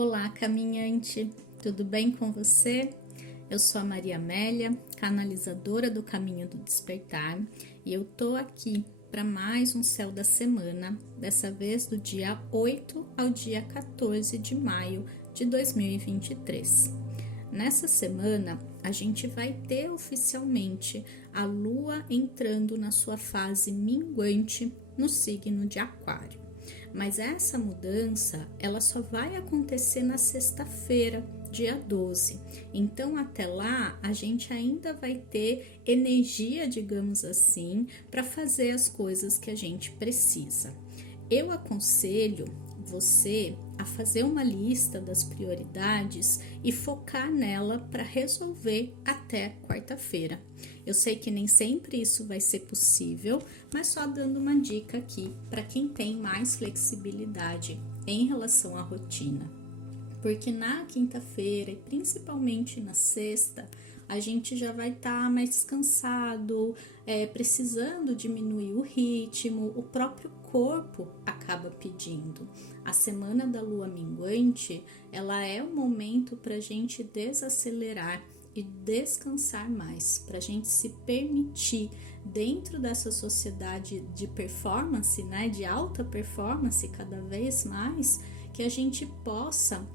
Olá, caminhante, tudo bem com você? Eu sou a Maria Amélia, canalizadora do Caminho do Despertar, e eu tô aqui para mais um Céu da Semana, dessa vez do dia 8 ao dia 14 de maio de 2023. Nessa semana, a gente vai ter oficialmente a Lua entrando na sua fase minguante no signo de Aquário. Mas essa mudança, ela só vai acontecer na sexta-feira, dia 12. Então, até lá, a gente ainda vai ter energia, digamos assim, para fazer as coisas que a gente precisa. Eu aconselho você a fazer uma lista das prioridades e focar nela para resolver até quarta-feira. Eu sei que nem sempre isso vai ser possível, mas só dando uma dica aqui para quem tem mais flexibilidade em relação à rotina. Porque na quinta-feira e principalmente na sexta, a gente já vai estar mais descansado, precisando diminuir o ritmo, o próprio corpo acaba pedindo. A semana da lua minguante, ela é o momento para a gente desacelerar e descansar mais, para a gente se permitir dentro dessa sociedade de performance, né, de alta performance cada vez mais, que a gente possa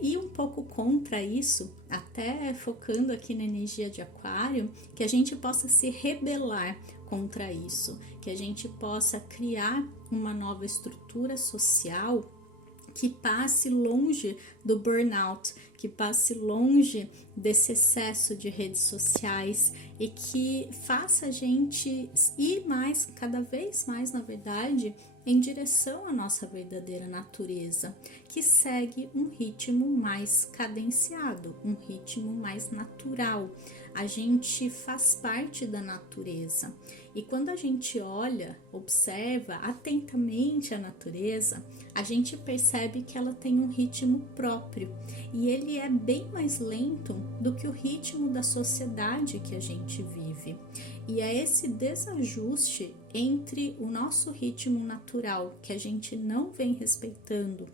ir um pouco contra isso, até focando aqui na energia de Aquário, que a gente possa se rebelar contra isso, que a gente possa criar uma nova estrutura social que passe longe do burnout, que passe longe desse excesso de redes sociais e que faça a gente ir mais, cada vez mais, na verdade, em direção à nossa verdadeira natureza, que segue um ritmo mais cadenciado, um ritmo mais natural. A gente faz parte da natureza e quando a gente olha, observa atentamente a natureza, a gente percebe que ela tem um ritmo próprio e ele é bem mais lento do que o ritmo da sociedade que a gente vive. E é esse desajuste entre o nosso ritmo natural, que a gente não vem respeitando,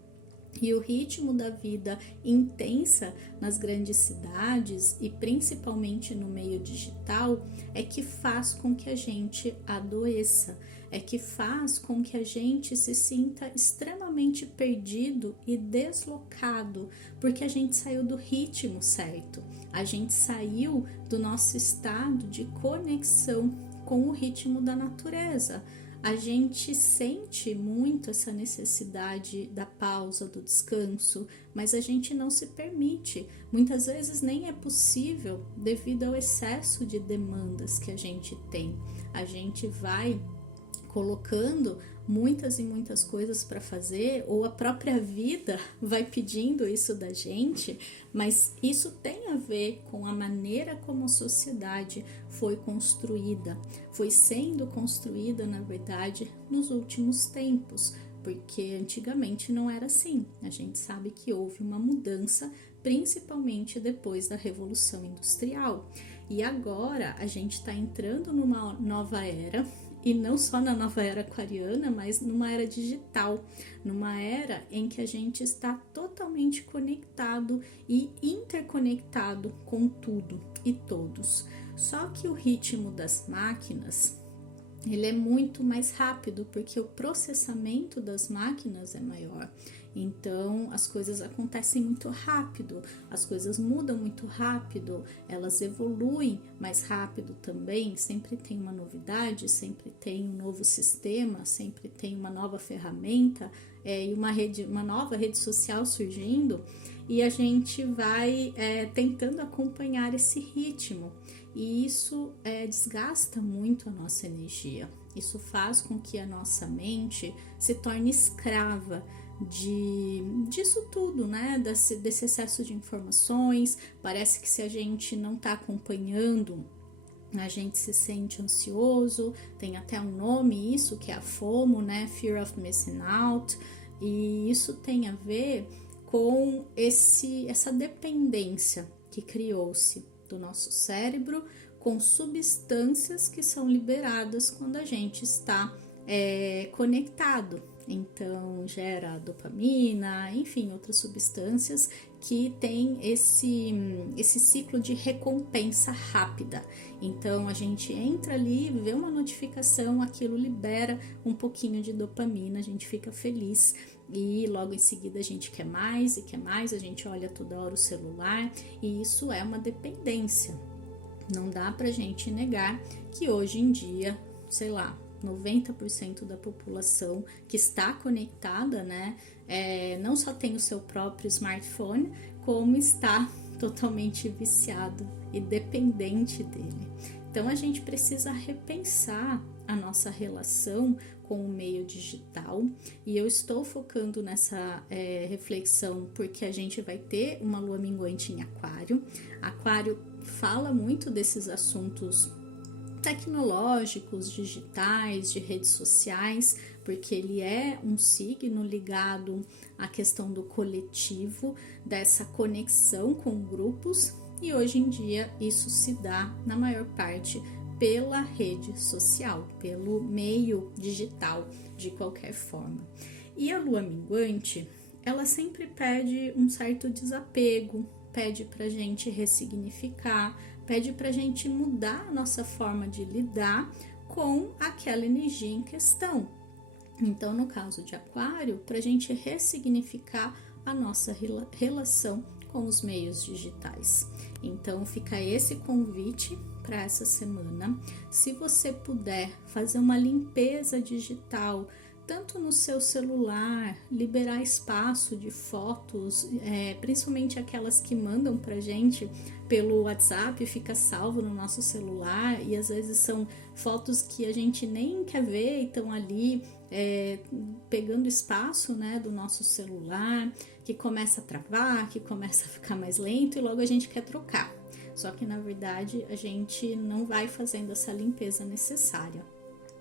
e o ritmo da vida intensa nas grandes cidades e principalmente no meio digital é que faz com que a gente adoeça, é que faz com que a gente se sinta extremamente perdido e deslocado, porque a gente saiu do ritmo certo, a gente saiu do nosso estado de conexão com o ritmo da natureza. A gente sente muito essa necessidade da pausa, do descanso, mas a gente não se permite. Muitas vezes nem é possível devido ao excesso de demandas que a gente tem. A gente vai colocando muitas e muitas coisas para fazer, ou a própria vida vai pedindo isso da gente, mas isso tem a ver com a maneira como a sociedade foi construída, foi sendo construída, na verdade, nos últimos tempos, porque antigamente não era assim. A gente sabe que houve uma mudança, principalmente depois da Revolução Industrial. E agora a gente está entrando numa nova era, e não só na nova era aquariana, mas numa era digital, numa era em que a gente está totalmente conectado e interconectado com tudo e todos. Só que o ritmo das máquinas, ele é muito mais rápido, porque o processamento das máquinas é maior. Então, as coisas acontecem muito rápido, as coisas mudam muito rápido, elas evoluem mais rápido também, sempre tem uma novidade, sempre tem um novo sistema, sempre tem uma nova ferramenta e uma nova rede social surgindo, e a gente vai tentando acompanhar esse ritmo. E isso desgasta muito a nossa energia. Isso faz com que a nossa mente se torne escrava disso tudo, né? Desse excesso de informações. Parece que se a gente não está acompanhando, a gente se sente ansioso. Tem até um nome isso, que é a FOMO, né? Fear of Missing Out. E isso tem a ver com essa dependência que criou-se do nosso cérebro com substâncias que são liberadas quando a gente está conectado então gera dopamina, enfim, outras substâncias que tem esse ciclo de recompensa rápida. Então a gente entra ali, vê uma notificação, aquilo libera um pouquinho de dopamina, a gente fica feliz e logo em seguida a gente quer mais e quer mais, a gente olha toda hora o celular e isso é uma dependência. Não dá pra gente negar que hoje em dia, sei lá, 90% da população que está conectada, né, não só tem o seu próprio smartphone, como está totalmente viciado e dependente dele. Então a gente precisa repensar a nossa relação com o meio digital e eu estou focando nessa reflexão porque a gente vai ter uma lua minguante em Aquário. Aquário fala muito desses assuntos tecnológicos, digitais, de redes sociais, porque ele é um signo ligado à questão do coletivo, dessa conexão com grupos, e hoje em dia isso se dá na maior parte pela rede social, pelo meio digital, de qualquer forma. E a lua minguante, ela sempre pede um certo desapego, pede pra gente ressignificar, pede pra gente mudar a nossa forma de lidar com aquela energia em questão. Então, no caso de Aquário, pra gente ressignificar a nossa relação com os meios digitais. Então, fica esse convite para essa semana. Se você puder fazer uma limpeza digital, tanto no seu celular, liberar espaço de fotos, principalmente aquelas que mandam pra gente pelo WhatsApp, fica salvo no nosso celular e às vezes são fotos que a gente nem quer ver e estão ali pegando espaço, né, do nosso celular, que começa a travar, que começa a ficar mais lento e logo a gente quer trocar. Só que na verdade a gente não vai fazendo essa limpeza necessária.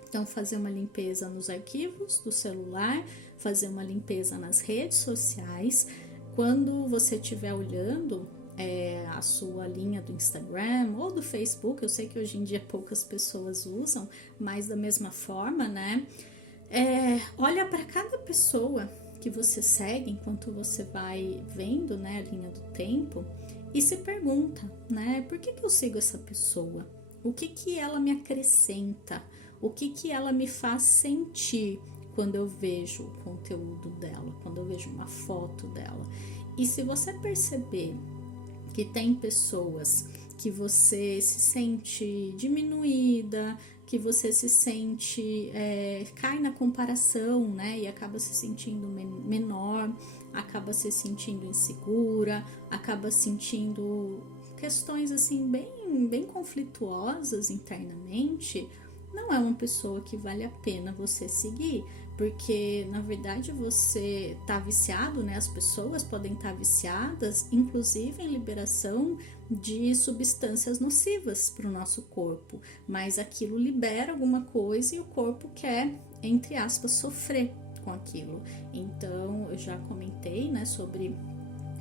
Então, fazer uma limpeza nos arquivos do celular, fazer uma limpeza nas redes sociais. Quando você estiver olhando a sua linha do Instagram ou do Facebook, eu sei que hoje em dia poucas pessoas usam, mas da mesma forma, né? Olha para cada pessoa que você segue enquanto você vai vendo, né, a linha do tempo e se pergunta, né? Por que eu sigo essa pessoa? O que ela me acrescenta? O que ela me faz sentir quando eu vejo o conteúdo dela, quando eu vejo uma foto dela. E se você perceber que tem pessoas que você se sente diminuída, que você se sente, cai na comparação, né? E acaba se sentindo menor, acaba se sentindo insegura, acaba sentindo questões assim bem conflituosas internamente, não é uma pessoa que vale a pena você seguir, porque na verdade você tá viciado, né? As pessoas podem estar viciadas, inclusive em liberação de substâncias nocivas para o nosso corpo, mas aquilo libera alguma coisa e o corpo quer, entre aspas, sofrer com aquilo. Então eu já comentei, né, sobre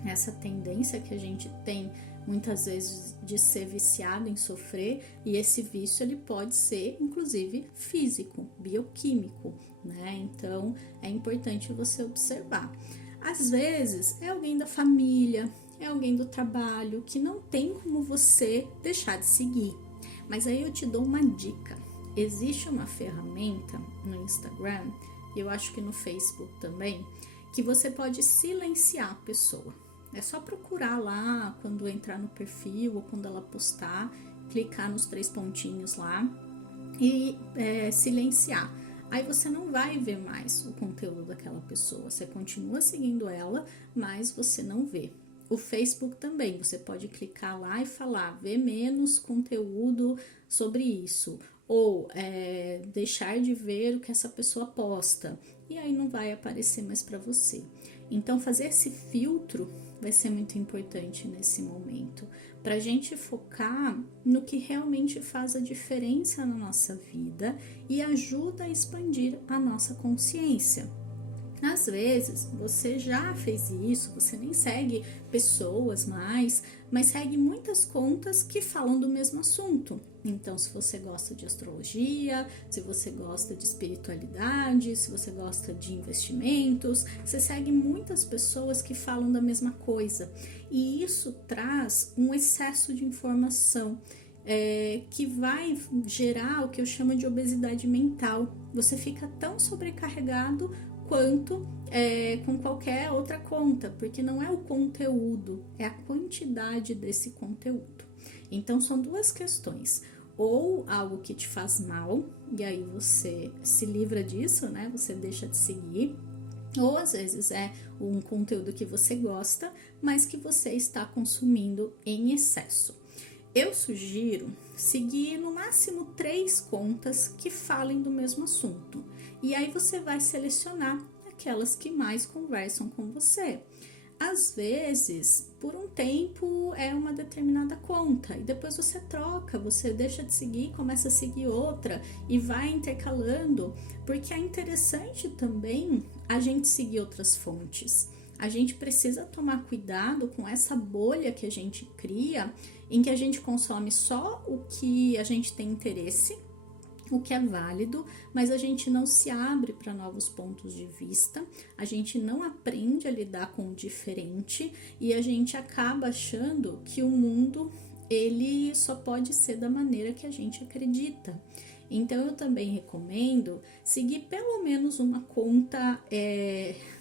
essa tendência que a gente tem muitas vezes de ser viciado em sofrer, e esse vício ele pode ser inclusive físico, bioquímico, né? Então é importante você observar. Às vezes é alguém da família, é alguém do trabalho que não tem como você deixar de seguir. Mas aí eu te dou uma dica. Existe uma ferramenta no Instagram, eu acho que no Facebook também, que você pode silenciar a pessoa. É só procurar lá quando entrar no perfil ou quando ela postar, clicar nos 3 pontinhos lá e silenciar. Aí você não vai ver mais o conteúdo daquela pessoa. Você continua seguindo ela, mas você não vê. O Facebook também, você pode clicar lá e falar, ver menos conteúdo sobre isso. Ou deixar de ver o que essa pessoa posta. E aí não vai aparecer mais para você. Então fazer esse filtro vai ser muito importante nesse momento, para a gente focar no que realmente faz a diferença na nossa vida e ajuda a expandir a nossa consciência. Às vezes você já fez isso, você nem segue pessoas mais, mas segue muitas contas que falam do mesmo assunto. Então, se você gosta de astrologia, se você gosta de espiritualidade, se você gosta de investimentos, você segue muitas pessoas que falam da mesma coisa. E isso traz um excesso de informação. Que vai gerar o que eu chamo de obesidade mental. Você fica tão sobrecarregado quanto com qualquer outra conta, porque não é o conteúdo, é a quantidade desse conteúdo. Então são duas questões: ou algo que te faz mal, e aí você se livra disso, né? Você deixa de seguir. Ou às vezes é um conteúdo que você gosta, mas que você está consumindo em excesso. Eu sugiro seguir no máximo 3 contas que falem do mesmo assunto. E aí você vai selecionar aquelas que mais conversam com você. Às vezes, por um tempo é uma determinada conta e depois você troca, você deixa de seguir, começa a seguir outra e vai intercalando, porque é interessante também a gente seguir outras fontes. A gente precisa tomar cuidado com essa bolha que a gente cria, em que a gente consome só o que a gente tem interesse, o que é válido, mas a gente não se abre para novos pontos de vista, a gente não aprende a lidar com o diferente e a gente acaba achando que o mundo ele só pode ser da maneira que a gente acredita. Então eu também recomendo seguir pelo menos uma conta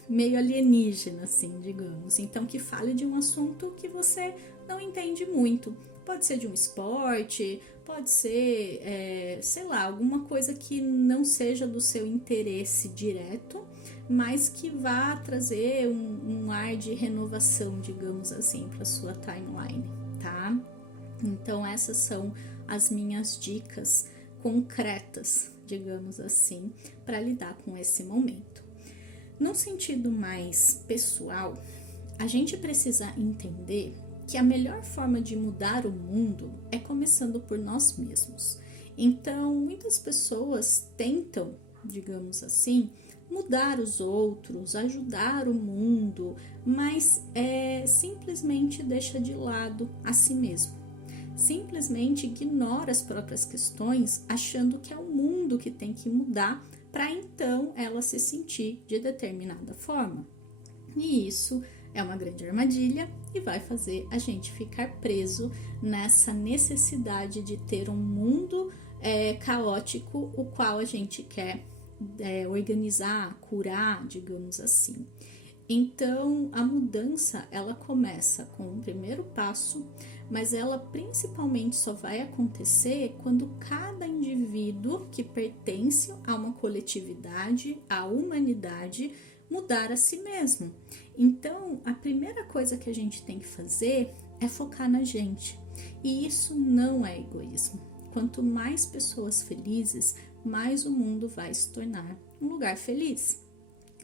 meio alienígena, assim, digamos. Então que fale de um assunto que você não entende muito. Pode ser de um esporte, pode ser, sei lá, alguma coisa que não seja do seu interesse direto, mas que vá trazer um ar de renovação, digamos assim, para sua timeline, tá? Então essas são as minhas dicas concretas, digamos assim, para lidar com esse momento. No sentido mais pessoal, a gente precisa entender que a melhor forma de mudar o mundo é começando por nós mesmos. Então, muitas pessoas tentam, digamos assim, mudar os outros, ajudar o mundo, mas simplesmente deixa de lado a si mesmo. Simplesmente ignora as próprias questões, achando que é o mundo que tem que mudar para então ela se sentir de determinada forma. E isso é uma grande armadilha e vai fazer a gente ficar preso nessa necessidade de ter um mundo caótico, o qual a gente quer organizar, curar, digamos assim. Então, a mudança, ela começa com o primeiro passo, mas ela principalmente só vai acontecer quando cada indivíduo que pertence a uma coletividade, à humanidade, mudar a si mesmo. Então, a primeira coisa que a gente tem que fazer é focar na gente. E isso não é egoísmo. Quanto mais pessoas felizes, mais o mundo vai se tornar um lugar feliz.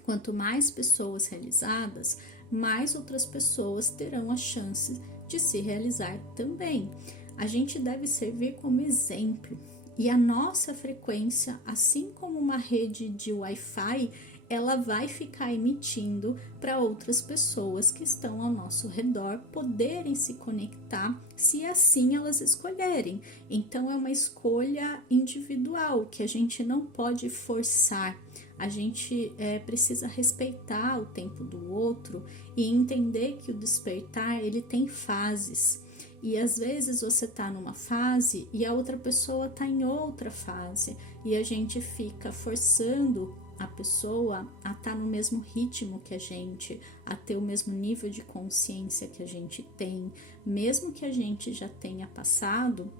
Quanto mais pessoas realizadas, mais outras pessoas terão a chance de se realizar também. A gente deve servir como exemplo. E a nossa frequência, assim como uma rede de Wi-Fi, ela vai ficar emitindo para outras pessoas que estão ao nosso redor poderem se conectar, se assim elas escolherem. Então é uma escolha individual que a gente não pode forçar. A gente precisa respeitar o tempo do outro e entender que o despertar ele tem fases. E às vezes você tá numa fase e a outra pessoa tá em outra fase e a gente fica forçando a pessoa a estar no mesmo ritmo que a gente, a ter o mesmo nível de consciência que a gente tem, mesmo que a gente já tenha passado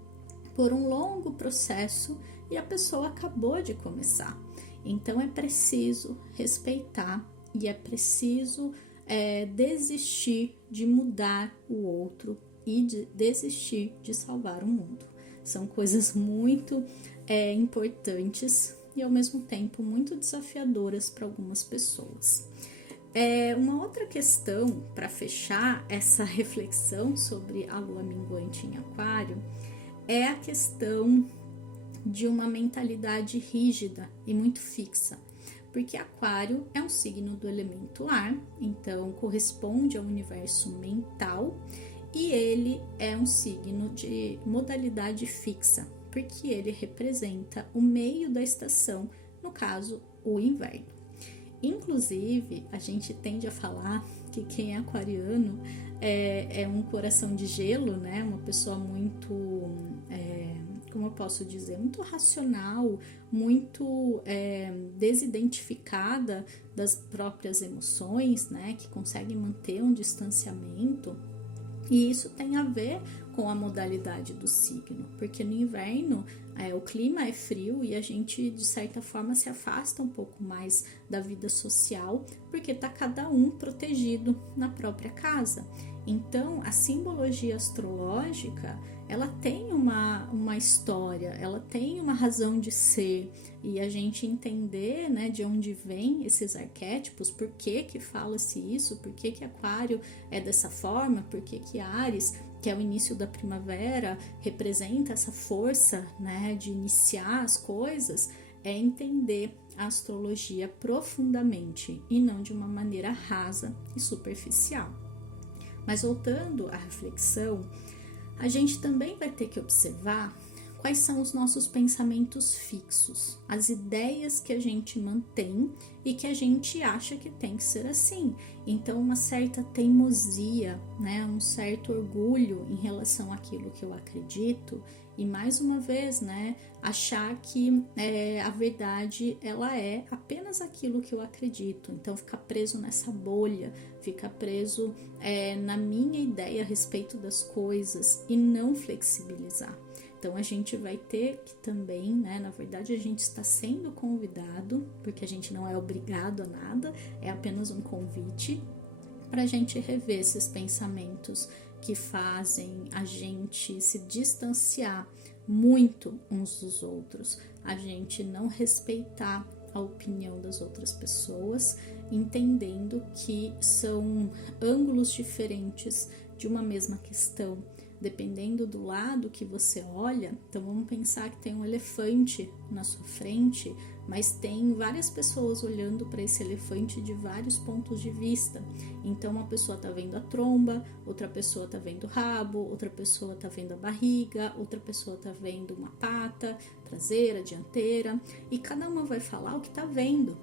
por um longo processo e a pessoa acabou de começar. Então é preciso respeitar e é preciso desistir de mudar o outro e de desistir de salvar o mundo. São coisas muito importantes e ao mesmo tempo muito desafiadoras para algumas pessoas. Uma outra questão para fechar essa reflexão sobre a lua minguante em Aquário é a questão de uma mentalidade rígida e muito fixa. Porque Aquário é um signo do elemento ar, então corresponde ao universo mental, e ele é um signo de modalidade fixa, porque ele representa o meio da estação, no caso, o inverno. Inclusive, a gente tende a falar que quem é aquariano é um coração de gelo, né? Uma pessoa muito, como eu posso dizer, muito racional, muito desidentificada das próprias emoções, né? Que consegue manter um distanciamento. E isso tem a ver com a modalidade do signo, porque no inverno o clima é frio e a gente, de certa forma, se afasta um pouco mais da vida social, porque está cada um protegido na própria casa. Então, a simbologia astrológica, ela tem uma história, ela tem uma razão de ser, e a gente entender, né, de onde vem esses arquétipos, por que que fala-se isso, por que que Aquário é dessa forma, por que que Áries, que é o início da primavera, representa essa força, né, de iniciar as coisas, é entender a astrologia profundamente e não de uma maneira rasa e superficial. Mas voltando à reflexão, a gente também vai ter que observar quais são os nossos pensamentos fixos, as ideias que a gente mantém e que a gente acha que tem que ser assim. Então, uma certa teimosia, né, um certo orgulho em relação àquilo que eu acredito, e mais uma vez, né, achar que a verdade ela é apenas aquilo que eu acredito. Então, ficar preso nessa bolha, ficar preso na minha ideia a respeito das coisas e não flexibilizar. Então, a gente vai ter que também, né, na verdade, a gente está sendo convidado, porque a gente não é obrigado a nada, é apenas um convite para a gente rever esses pensamentos que fazem a gente se distanciar muito uns dos outros, a gente não respeitar a opinião das outras pessoas, entendendo que são ângulos diferentes de uma mesma questão. Dependendo do lado que você olha, então vamos pensar que tem um elefante na sua frente, mas tem várias pessoas olhando para esse elefante de vários pontos de vista. Então uma pessoa está vendo a tromba, outra pessoa está vendo o rabo, outra pessoa está vendo a barriga, outra pessoa está vendo uma pata, traseira, dianteira, e cada uma vai falar o que está vendo.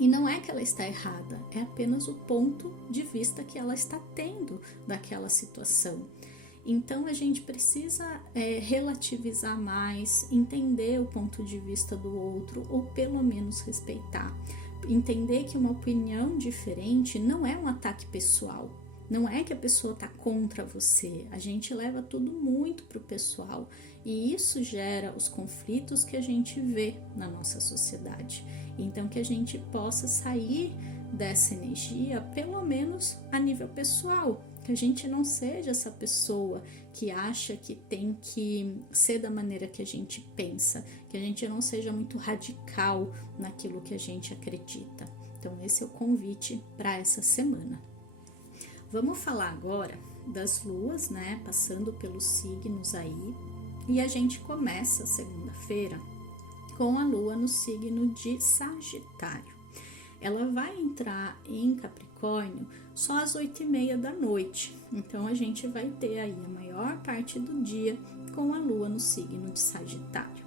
E não é que ela está errada, é apenas o ponto de vista que ela está tendo daquela situação. Então, a gente precisa relativizar mais, entender o ponto de vista do outro, ou pelo menos respeitar. Entender que uma opinião diferente não é um ataque pessoal, não é que a pessoa está contra você. A gente leva tudo muito para o pessoal e isso gera os conflitos que a gente vê na nossa sociedade. Então, que a gente possa sair dessa energia, pelo menos a nível pessoal, que a gente não seja essa pessoa que acha que tem que ser da maneira que a gente pensa, que a gente não seja muito radical naquilo que a gente acredita. Então, esse é o convite para essa semana. Vamos falar agora das luas, né, passando pelos signos aí, e a gente começa segunda-feira com a lua no signo de Sagitário. Ela vai entrar em Capricórnio só às 8h30 da noite. Então, a gente vai ter aí a maior parte do dia com a lua no signo de Sagitário.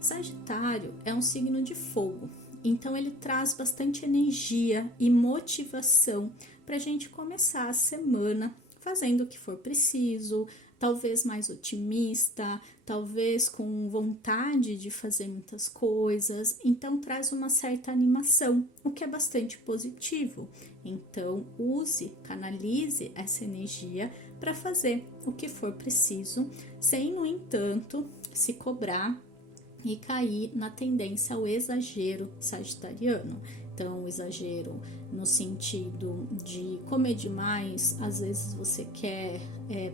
Sagitário é um signo de fogo, então ele traz bastante energia e motivação para a gente começar a semana fazendo o que for preciso, talvez mais otimista, talvez com vontade de fazer muitas coisas, então traz uma certa animação, o que é bastante positivo. Então use, canalize essa energia para fazer o que for preciso, sem, no entanto, se cobrar e cair na tendência ao exagero sagitariano. Então, o exagero no sentido de comer demais, às vezes você quer,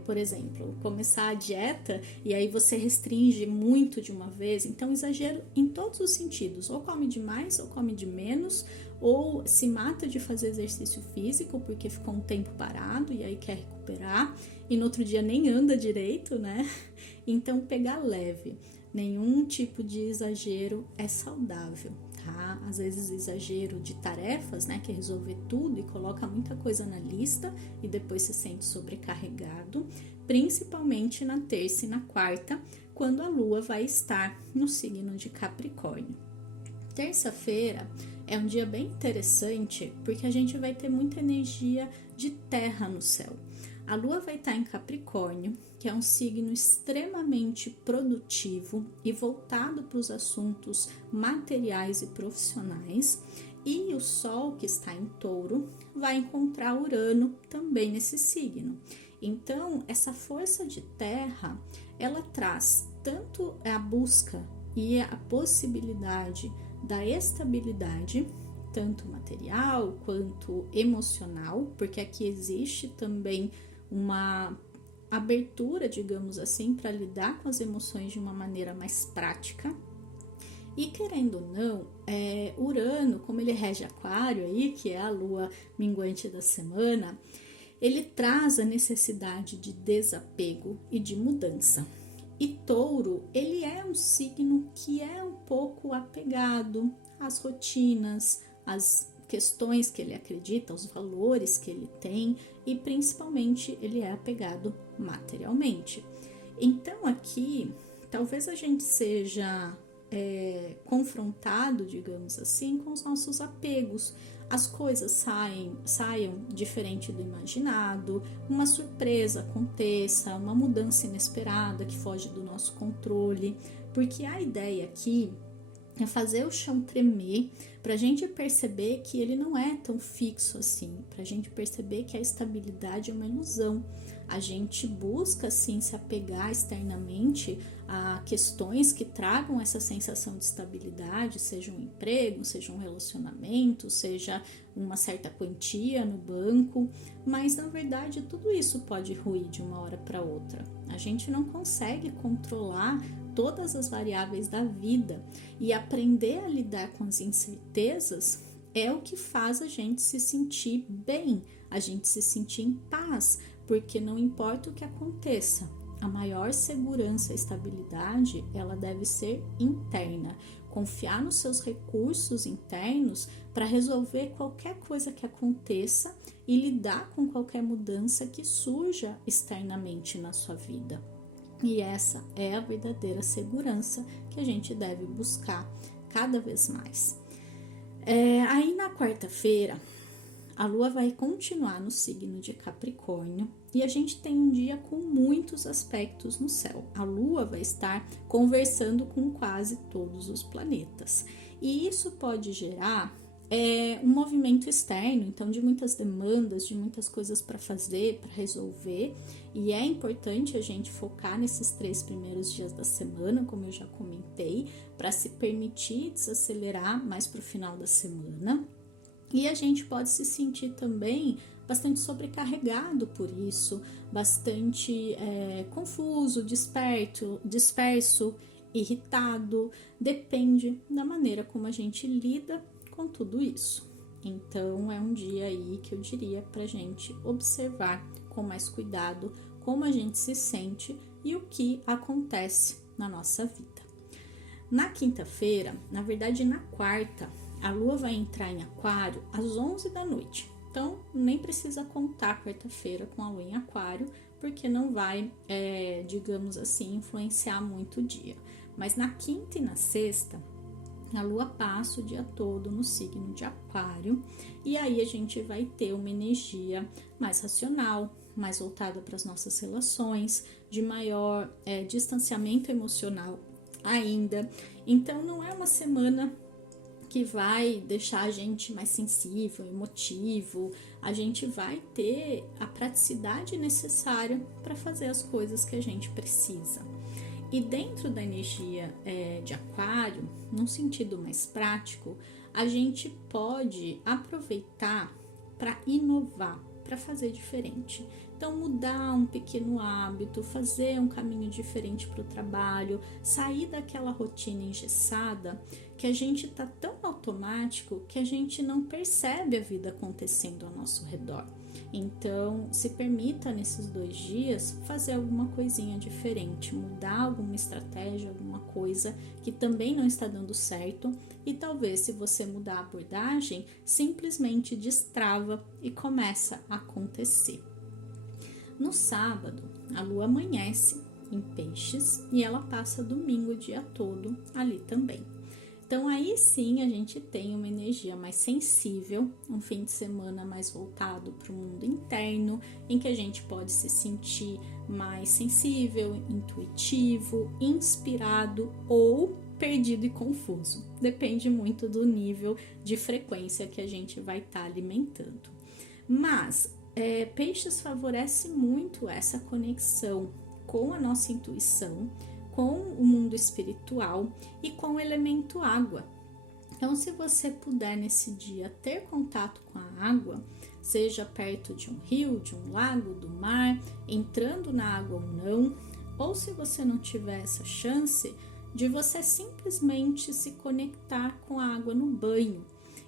por exemplo, começar a dieta e aí você restringe muito de uma vez. Então, exagero em todos os sentidos, ou come demais ou come de menos, ou se mata de fazer exercício físico porque ficou um tempo parado e aí quer recuperar e no outro dia nem anda direito, né? Então, pegar leve. Nenhum tipo de exagero é saudável, tá? Às vezes exagero de tarefas, né, que é resolver tudo e coloca muita coisa na lista e depois se sente sobrecarregado, principalmente na terça e na quarta, quando a lua vai estar no signo de Capricórnio. Terça-feira é um dia bem interessante porque a gente vai ter muita energia de terra no céu. A lua vai estar em Capricórnio, que é um signo extremamente produtivo e voltado para os assuntos materiais e profissionais. E o Sol, que está em Touro, vai encontrar Urano também nesse signo. Então, essa força de terra, ela traz tanto a busca e a possibilidade da estabilidade, tanto material quanto emocional, porque aqui existe também uma abertura, digamos assim, para lidar com as emoções de uma maneira mais prática. E querendo ou não, Urano, como ele rege Aquário aí, que é a lua minguante da semana, ele traz a necessidade de desapego e de mudança. E Touro, ele é um signo que é um pouco apegado às rotinas, às questões que ele acredita, aos valores que ele tem e principalmente ele é apegado materialmente. Então aqui, talvez a gente seja confrontado, digamos assim, com os nossos apegos. As coisas saiam diferente do imaginado, uma surpresa aconteça, uma mudança inesperada que foge do nosso controle, porque a ideia aqui é fazer o chão tremer para a gente perceber que ele não é tão fixo assim, para a gente perceber que a estabilidade é uma ilusão. A gente busca sim se apegar externamente a questões que tragam essa sensação de estabilidade, seja um emprego, seja um relacionamento, seja uma certa quantia no banco, mas na verdade tudo isso pode ruir de uma hora para outra. A gente não consegue controlar todas as variáveis da vida e aprender a lidar com as incertezas é o que faz a gente se sentir bem, a gente se sentir em paz, porque não importa o que aconteça, a maior segurança e estabilidade, ela deve ser interna. Confiar nos seus recursos internos para resolver qualquer coisa que aconteça e lidar com qualquer mudança que surja externamente na sua vida. E essa é a verdadeira segurança que a gente deve buscar cada vez mais. Aí na quarta-feira, a lua vai continuar no signo de Capricórnio e a gente tem um dia com muitos aspectos no céu. A lua vai estar conversando com quase todos os planetas e isso pode gerar um movimento externo, então de muitas demandas, de muitas coisas para fazer, para resolver, e é importante a gente focar nesses 3 primeiros dias da semana, como eu já comentei, para se permitir desacelerar mais para o final da semana. E a gente pode se sentir também bastante sobrecarregado por isso, bastante confuso, disperso, irritado, depende da maneira como a gente lida com tudo isso. Então é um dia aí que eu diria pra gente observar com mais cuidado como a gente se sente e o que acontece na nossa vida. Na quinta-feira, na verdade na quarta, a lua vai entrar em Aquário às 11 da noite. Então nem precisa contar quarta-feira com a lua em Aquário, porque não vai, digamos assim, influenciar muito o dia. Mas na quinta e na sexta, a lua passa o dia todo no signo de Aquário e aí a gente vai ter uma energia mais racional, mais voltada para as nossas relações, de maior distanciamento emocional ainda. Então não é uma semana que vai deixar a gente mais sensível, emotivo. A gente vai ter a praticidade necessária para fazer as coisas que a gente precisa. E dentro da energia de Aquário, num sentido mais prático, a gente pode aproveitar para inovar, para fazer diferente. Então, mudar um pequeno hábito, fazer um caminho diferente para o trabalho, sair daquela rotina engessada que a gente está tão automático que a gente não percebe a vida acontecendo ao nosso redor. Então, se permita nesses 2 dias fazer alguma coisinha diferente, mudar alguma estratégia, alguma coisa que também não está dando certo e talvez se você mudar a abordagem, simplesmente destrava e começa a acontecer. No sábado, a lua amanhece em Peixes e ela passa domingo o dia todo ali também. Então aí sim a gente tem uma energia mais sensível, um fim de semana mais voltado para o mundo interno, em que a gente pode se sentir mais sensível, intuitivo, inspirado ou perdido e confuso. Depende muito do nível de frequência que a gente vai estar alimentando. Mas Peixes favorece muito essa conexão com a nossa intuição, com o mundo espiritual e com o elemento água. Então, se você puder nesse dia ter contato com a água, seja perto de um rio, de um lago, do mar, entrando na água ou não, ou se você não tiver essa chance, de você simplesmente se conectar com a água no banho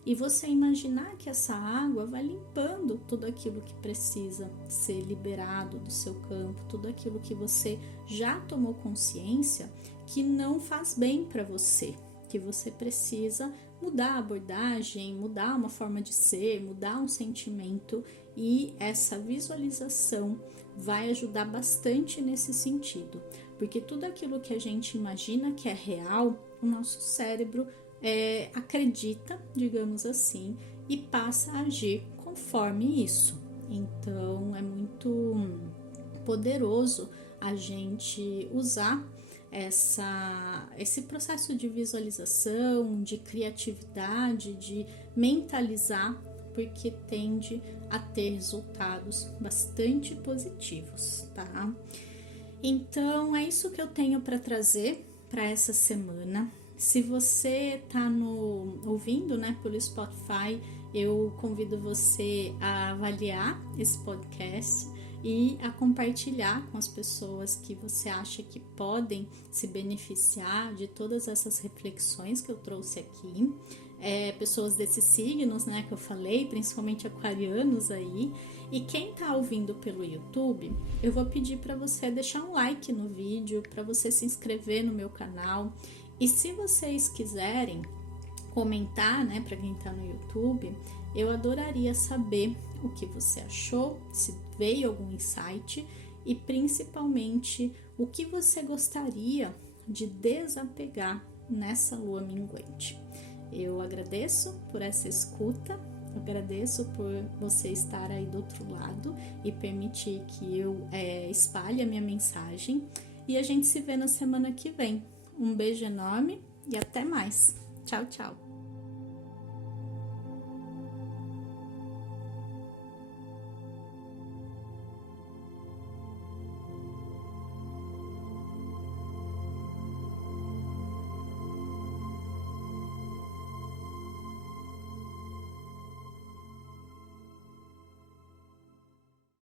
e você imaginar que essa água vai limpando tudo aquilo que precisa ser liberado do seu campo, tudo aquilo que você já tomou consciência que não faz bem para você, que você precisa mudar a abordagem, mudar uma forma de ser, mudar um sentimento, e essa visualização vai ajudar bastante nesse sentido, porque tudo aquilo que a gente imagina que é real, o nosso cérebro acredita, digamos assim, e passa a agir conforme isso. Então é muito poderoso a gente usar esse processo de visualização, de criatividade, de mentalizar, porque tende a ter resultados bastante positivos, tá? Então é isso que eu tenho para trazer para essa semana. Se você está ouvindo, né, pelo Spotify, eu convido você a avaliar esse podcast e a compartilhar com as pessoas que você acha que podem se beneficiar de todas essas reflexões que eu trouxe aqui. Pessoas desses signos, né, que eu falei, principalmente aquarianos aí. E quem tá ouvindo pelo YouTube, eu vou pedir para você deixar um like no vídeo, para você se inscrever no meu canal. E se vocês quiserem comentar, né, para quem tá no YouTube, eu adoraria saber o que você achou, se veio algum insight e principalmente o que você gostaria de desapegar nessa lua minguante. Eu agradeço por essa escuta, agradeço por você estar aí do outro lado e permitir que eu espalhe a minha mensagem, e a gente se vê na semana que vem. Um beijo enorme e até mais. Tchau, tchau.